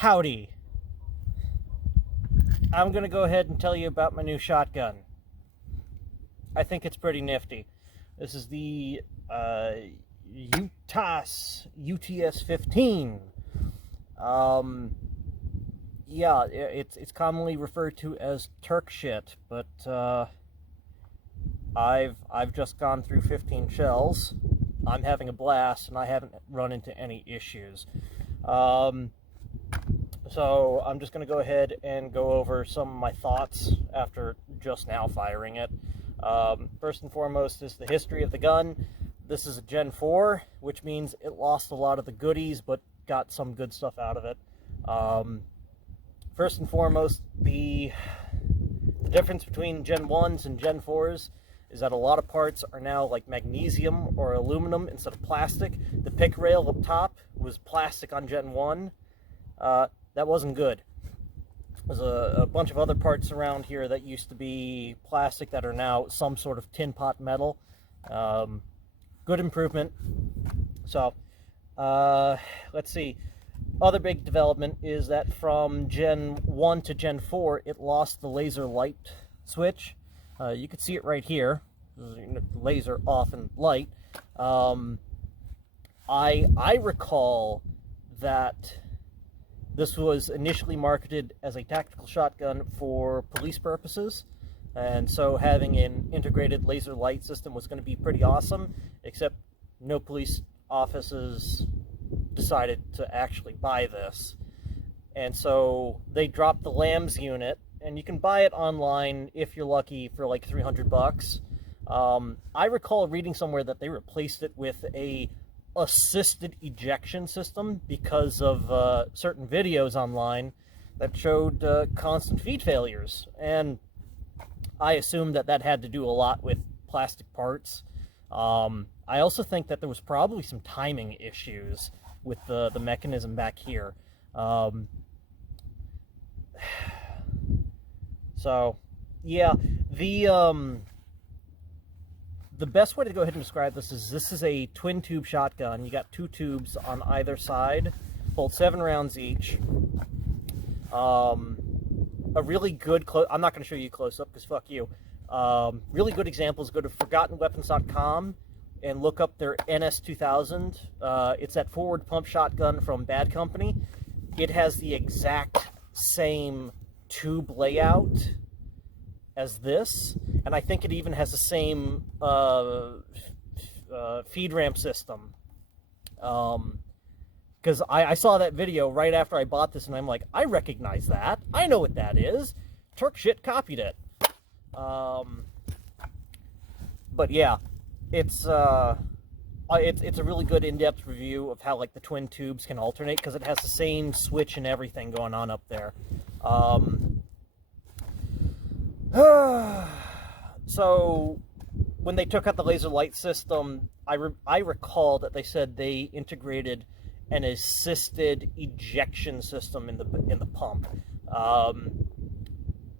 Howdy. I'm going to go ahead and tell you about my new shotgun. I think it's pretty nifty. This is the Utas UTS-15. Yeah, it's commonly referred to as Turk shit, but I've just gone through 15 shells. I'm having a blast, and I haven't run into any issues. So I'm just going to go ahead and go over some of my thoughts after just now firing it. First and foremost is the history of the gun. This is a Gen 4, which means it lost a lot of the goodies, but got some good stuff out of it. First and foremost, the difference between Gen 1s and Gen 4s is that a lot of parts are now like magnesium or aluminum instead of plastic. The pick rail up top was plastic on Gen 1. That wasn't good. There's a bunch of other parts around here that used to be plastic that are now some sort of tin pot metal. Good improvement. So, let's see. Other big development is that from Gen 1 to Gen 4, it lost the laser light switch. You can see it right here. Laser off and light. I recall that this was initially marketed as a tactical shotgun for police purposes, and so having an integrated laser light system was going to be pretty awesome, except no police offices decided to actually buy this. And so they dropped the LAMS unit, and you can buy it online if you're lucky for like $300. I recall reading somewhere that they replaced it with a assisted ejection system because of certain videos online that showed constant feed failures, and I assumed that had to do a lot with plastic parts. I also think that there was probably some timing issues with the mechanism back here. So yeah, the best way to go ahead and describe this is a twin tube shotgun. You got two tubes on either side, hold 7 rounds each. A really good I'm not going to show you close up because fuck you. Really good examples. Go to ForgottenWeapons.com and look up their NS2000. It's that forward pump shotgun from Bad Company. It has the exact same tube layout as this, and I think it even has the same feed ramp system. Because I saw that video right after I bought this, and I'm like, I recognize that. I know what that is. Turk shit copied it. But yeah, it's a really good in-depth review of how like the twin tubes can alternate, because it has the same switch and everything going on up there. So when they took out the laser light system, I recall that they said they integrated an assisted ejection system in the pump.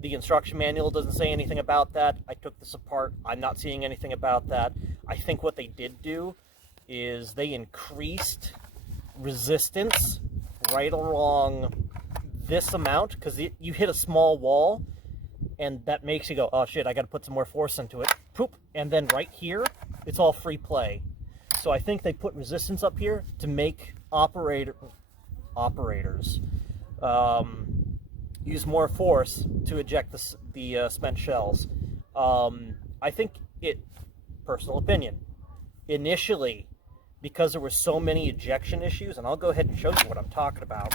The instruction manual doesn't say anything about that. I took this apart. I'm not seeing anything about that. I think what they did do is they increased resistance right along this amount, because you hit a small wall, and that makes you go, oh shit, I got to put some more force into it. Poop. And then right here, it's all free play. So I think they put resistance up here to make operators use more force to eject the spent shells. I think personal opinion, initially, because there were so many ejection issues, and I'll go ahead and show you what I'm talking about.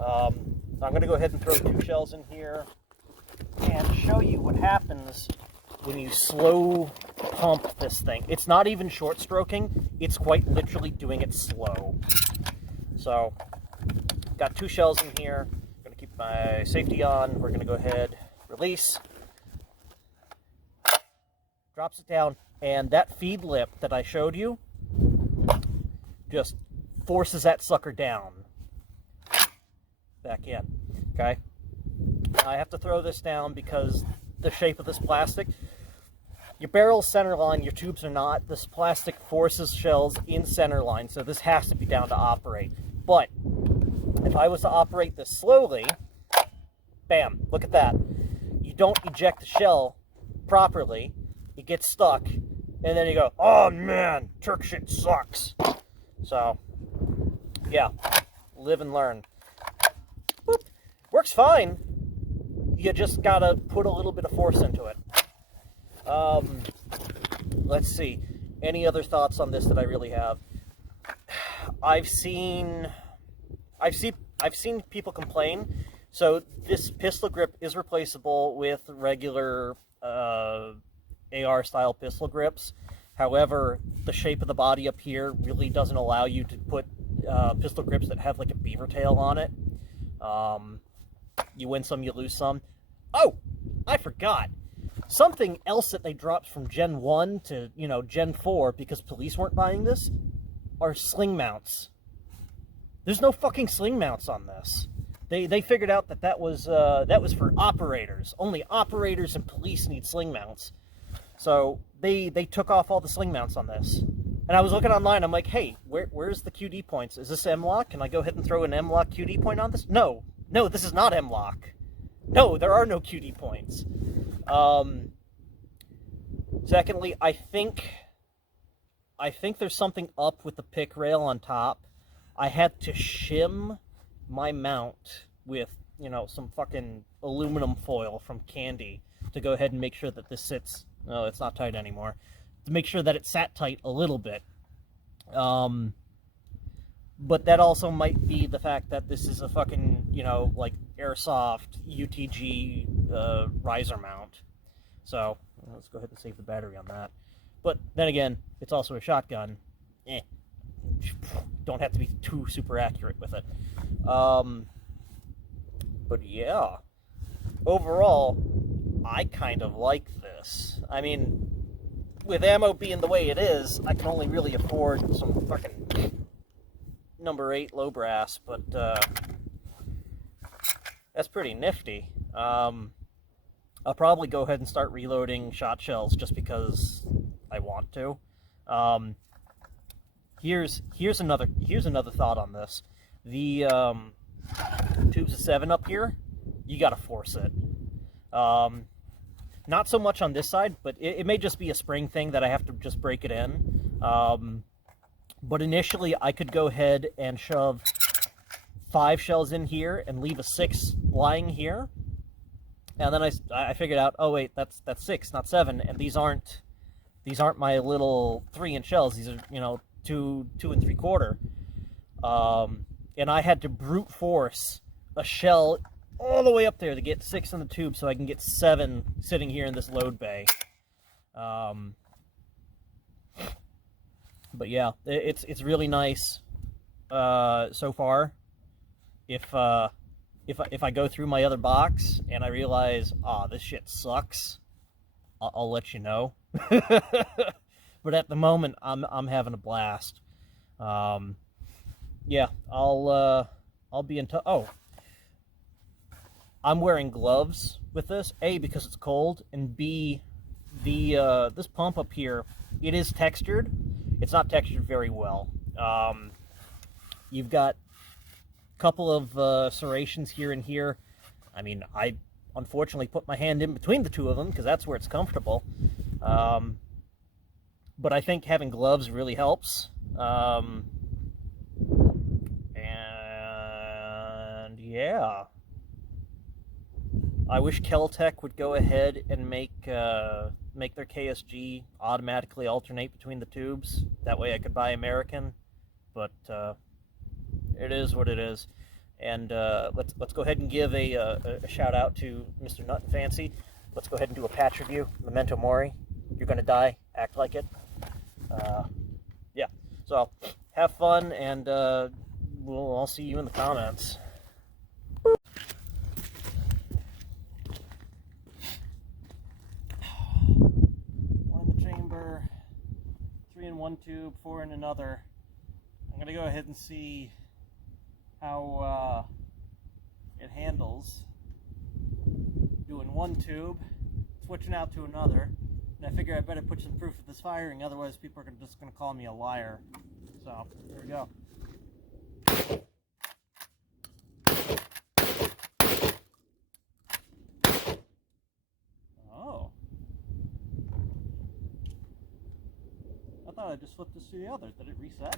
I'm going to go ahead and throw 2 shells in here and show you what happens when you slow pump this thing. It's not even short stroking, it's quite literally doing it slow. So, got 2 shells in here. I'm going to keep my safety on. We're going to go ahead, release. Drops it down, and that feed lip that I showed you just forces that sucker down. Back in. Okay? I have to throw this down because the shape of this plastic, your barrel's center line, your tubes are not. This plastic forces shells in center line, so this has to be down to operate. But if I was to operate this slowly, bam, look at that. You don't eject the shell properly, it gets stuck, and then you go, oh man, Turk shit sucks. So, yeah, live and learn. Boop. Works fine. You just gotta put a little bit of force into it. Let's see. Any other thoughts on this that I really have? I've seen people complain. So this pistol grip is replaceable with regular AR-style pistol grips. However, the shape of the body up here really doesn't allow you to put pistol grips that have like a beaver tail on it. You win some, you lose some. Oh, I forgot. Something else that they dropped from Gen 1 to, Gen 4 because police weren't buying this are sling mounts. There's no fucking sling mounts on this. They figured out that was for operators. Only operators and police need sling mounts. So they took off all the sling mounts on this. And I was looking online, I'm like, hey, where's the QD points? Is this M-Lock? Can I go ahead and throw an M-Lock QD point on this? No, this is not M-Lock. No, there are no QD points. Secondly, I think there's something up with the pick rail on top. I had to shim my mount with, some fucking aluminum foil from Candy to go ahead and make sure that this sits, no, it's not tight anymore, to make sure that it sat tight a little bit. But that also might be the fact that this is a fucking, like airsoft UTG riser mount. So let's go ahead and save the battery on that. But then again, it's also a shotgun. Don't have to be too super accurate with it. But yeah, overall, I kind of like this. I mean, with ammo being the way it is, I can only really afford some fucking number 8 low brass, but that's pretty nifty. I'll probably go ahead and start reloading shot shells just because I want to. Here's another thought on this. The tubes of 7 up here, you gotta force it. Not so much on this side, but it may just be a spring thing that I have to just break it in. But initially, I could go ahead and shove 5 shells in here and leave a 6 lying here. And then I figured out, oh wait, that's 6, not 7, and these aren't my little 3-inch shells. These are 2 3/4. And I had to brute force a shell all the way up there to get 6 in the tube, so I can get 7 sitting here in this load bay. But yeah, it's really nice so far. If I go through my other box and I realize, this shit sucks, I'll let you know. But at the moment, I'm having a blast. Yeah, I'll be in touch. Oh, I'm wearing gloves with this. A, because it's cold, and B, this pump up here, it is textured. It's not textured very well. You've got a couple of serrations here and here. I mean, I unfortunately put my hand in between the two of them because that's where it's comfortable. But I think having gloves really helps. And yeah. I wish Kel-Tec would go ahead and make their KSG automatically alternate between the tubes. That way I could buy American. But it is what it is. And let's go ahead and give a shout out to Mr. Nut and Fancy. Let's go ahead and do a patch review. Memento Mori. You're gonna die. Act like it. Yeah. So have fun, and I'll see you in the comments. One in the chamber, 3 in one tube, 4 in another. I'm gonna go ahead and see how it handles doing one tube, switching out to another, and I figure I better put some proof of this firing, otherwise people are just going to call me a liar. So, here we go. I just flipped this to the other. Did it reset?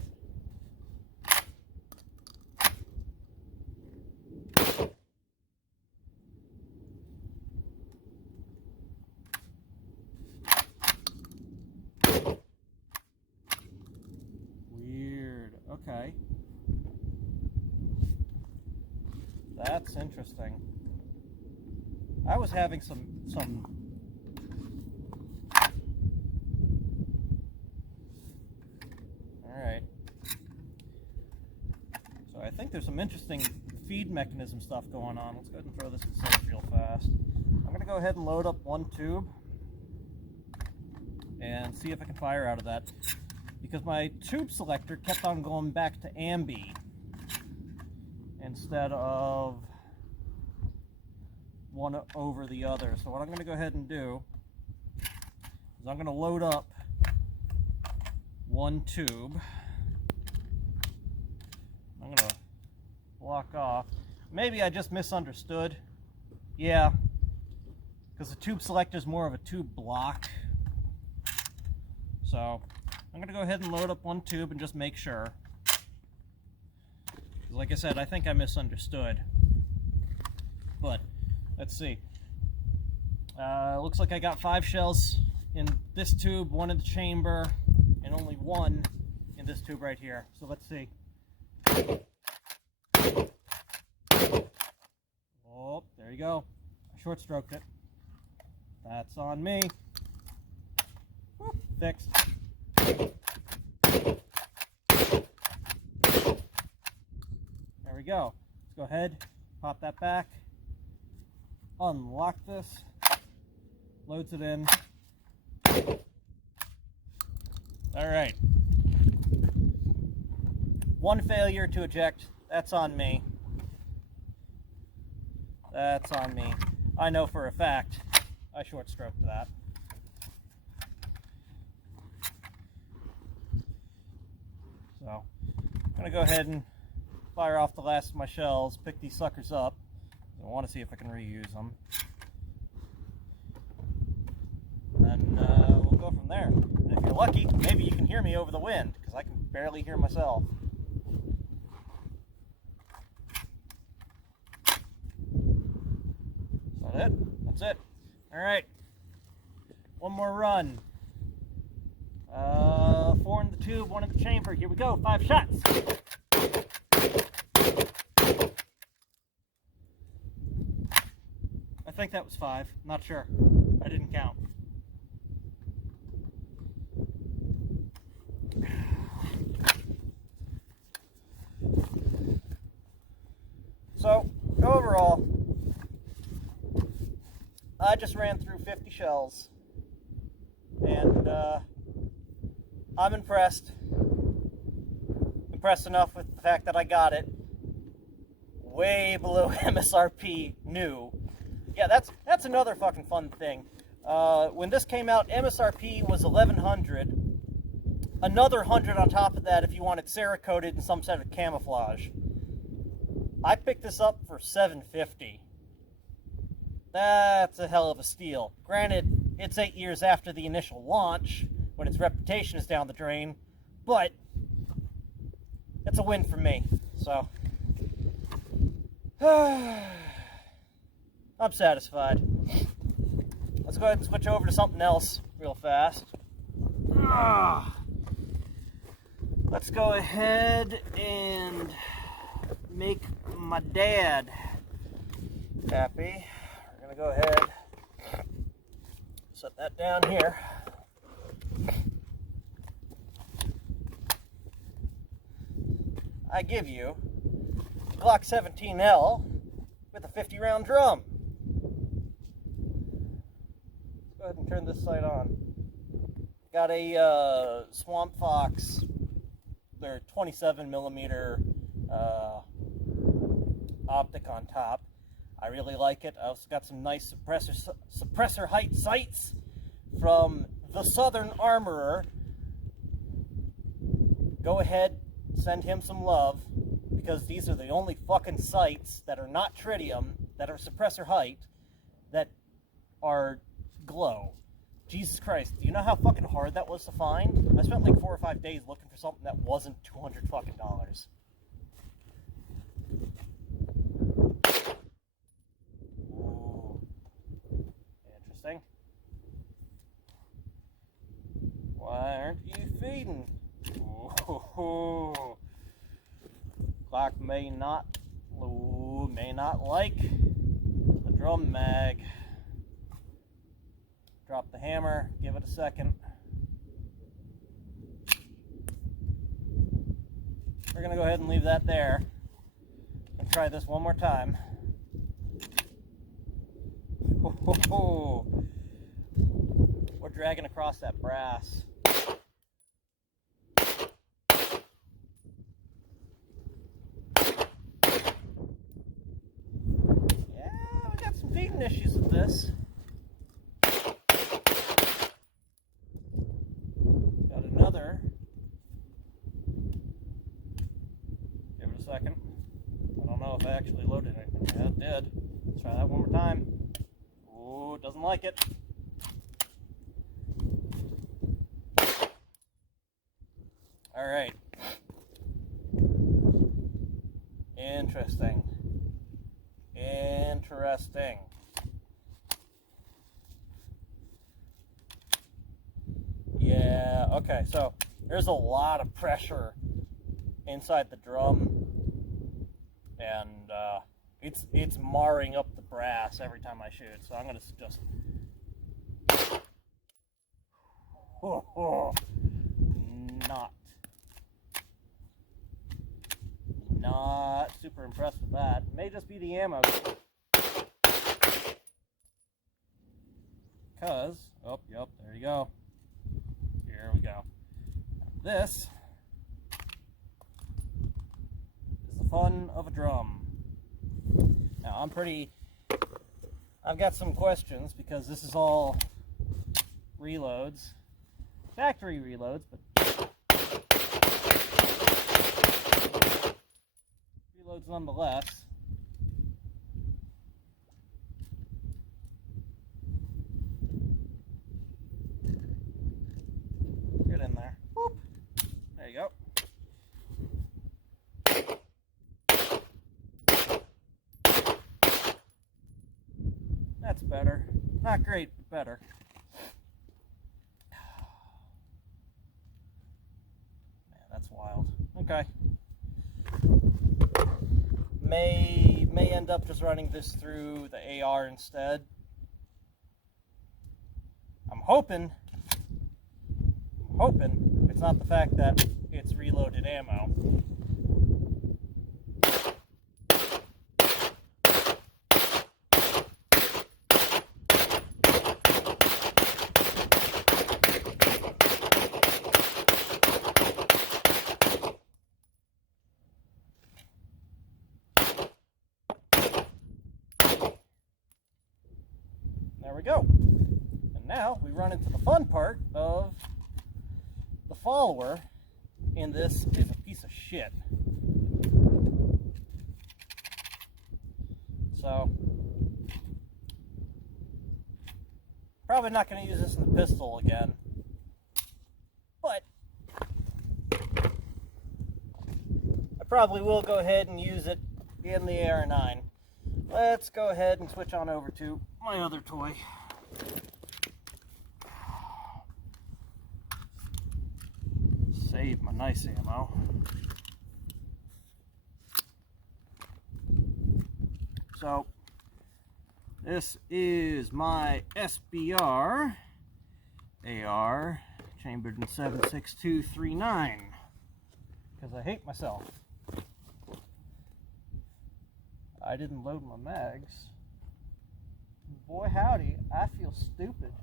Weird. Okay. That's interesting. I was having some Alright. So I think there's some interesting feed mechanism stuff going on. Let's go ahead and throw this in safe real fast. I'm going to go ahead and load up one tube and see if I can fire out of that, because my tube selector kept on going back to ambi instead of one over the other. So what I'm going to go ahead and do is I'm going to load up one tube. I'm going to block off. Maybe I just misunderstood. Yeah, because the tube selector is more of a tube block. So I'm going to go ahead and load up one tube and just make sure. Like I said, I think I misunderstood. But let's see. Looks like I got 5 shells in this tube, 1 in the chamber, and only 1 in this tube right here. So let's see. Oh, there you go. I short stroked it. That's on me. Whoop, fixed. There we go. Let's go ahead, pop that back, unlock this, loads it in. All right. 1 failure to eject. That's on me. That's on me. I know for a fact I short stroked that. So I'm going to go ahead and fire off the last of my shells, pick these suckers up. I want to see if I can reuse them. And we'll go from there. And if you're lucky, maybe you can hear me over the wind, because I can barely hear myself. Is that it? That's it. Alright. One more run. 4 in the tube, 1 in the chamber. Here we go. 5 shots. I think that was 5. Not sure. I didn't count. So, overall, I just ran through 50 shells, and I'm impressed. Impressed enough with the fact that I got it way below MSRP new. Yeah, that's another fucking fun thing. When this came out, MSRP was 1,100. Another 100 on top of that if you wanted Cerakoted in some sort of camouflage. I picked this up for $750. That's a hell of a steal. Granted, it's 8 years after the initial launch, when its reputation is down the drain, but it's a win for me. So, I'm satisfied. Let's go ahead and switch over to something else real fast. Let's go ahead and make my dad happy. We're going to go ahead, set that down here. I give you Glock 17L with a 50-round drum. Let's go ahead and turn this sight on. Got a Swamp Fox, their 27mm optic on top. I really like it. I also got some nice suppressor height sights from the Southern Armorer. Go ahead, send him some love, because these are the only fucking sights that are not tritium, that are suppressor height, that are glow. Jesus Christ, do you know how fucking hard that was to find? I spent like 4 or 5 days looking for something that wasn't $200 fucking dollars. Ooh. Interesting. Why aren't you feeding? Ooh. Glock may not like the drum mag. Drop the hammer, give it a second. We're going to go ahead and leave that there and try this one more time. We're dragging across that brass. Yeah, we got some feeding issues with this. Got another. Give it a second. I don't know if I actually loaded anything. Yeah, it did. Let's try that one more time. Ooh, doesn't like it. All right. Interesting. Yeah, okay, so there's a lot of pressure inside the drum, and it's marring up the brass every time I shoot, so I'm going to just... Not super impressed with that. It may just be the ammo. Because, oh, yep, there you go. Here we go. This is the fun of a drum. Now, I've got some questions because this is all reloads. Factory reloads, but reloads nonetheless. Get in there. Whoop. There you go. That's better. Not great, but better. Man, that's wild. Okay. May end up just running this through the AR instead. I'm hoping it's not the fact that it's reloaded ammo. There we go. And now we run into the fun part of the follower, and this is a piece of shit. So, probably not going to use this in the pistol again, but I probably will go ahead and use it in the AR-9. Let's go ahead and switch on over to my other toy. Save my nice ammo. So, this is my SBR AR chambered in 7.6239 because I hate myself. I didn't load my mags. Boy howdy, I feel stupid.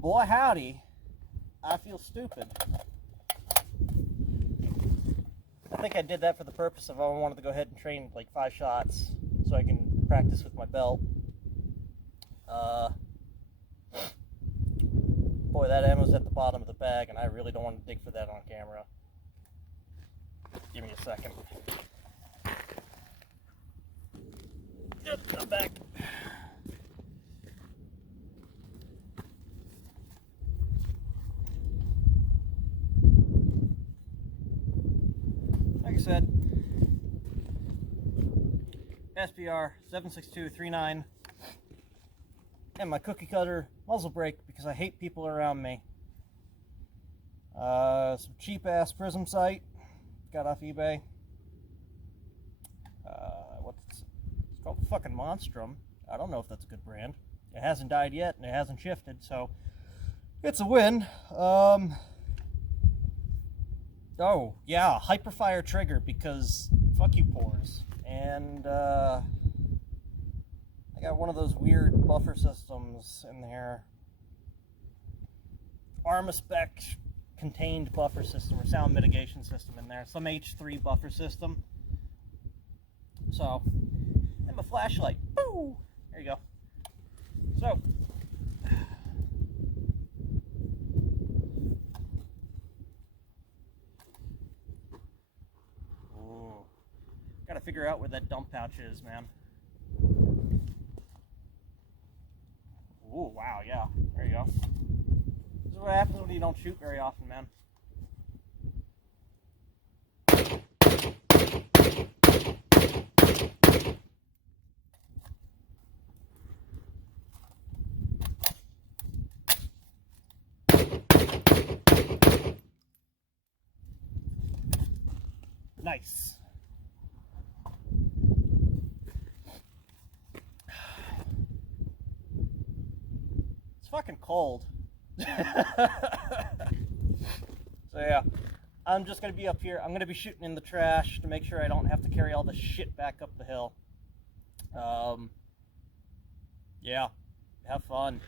Boy howdy, I feel stupid. I think I did that for the purpose of I wanted to go ahead and train like 5 shots so I can practice with my belt. Boy, that ammo's at the bottom of the bag and I really don't want to dig for that on camera. Give me a second. Yep, I'm back. SBR 76239 and my cookie cutter muzzle brake because I hate people around me. Some cheap ass prism sight got off eBay. It's called the fucking Monstrum. I don't know if that's a good brand. It hasn't died yet and it hasn't shifted, so it's a win. Oh yeah, hyperfire trigger because fuck you pores. And I got one of those weird buffer systems in there. Armaspec contained buffer system or sound mitigation system in there. Some H3 buffer system. So, and my flashlight. Boo! There you go. So, ooh, gotta figure out where that dump pouch is, man. Ooh, wow, yeah. There you go. This is what happens when you don't shoot very often, man. Nice. It's fucking cold. So yeah, I'm just gonna be up here. I'm gonna be shooting in the trash to make sure I don't have to carry all the shit back up the hill. Yeah, have fun.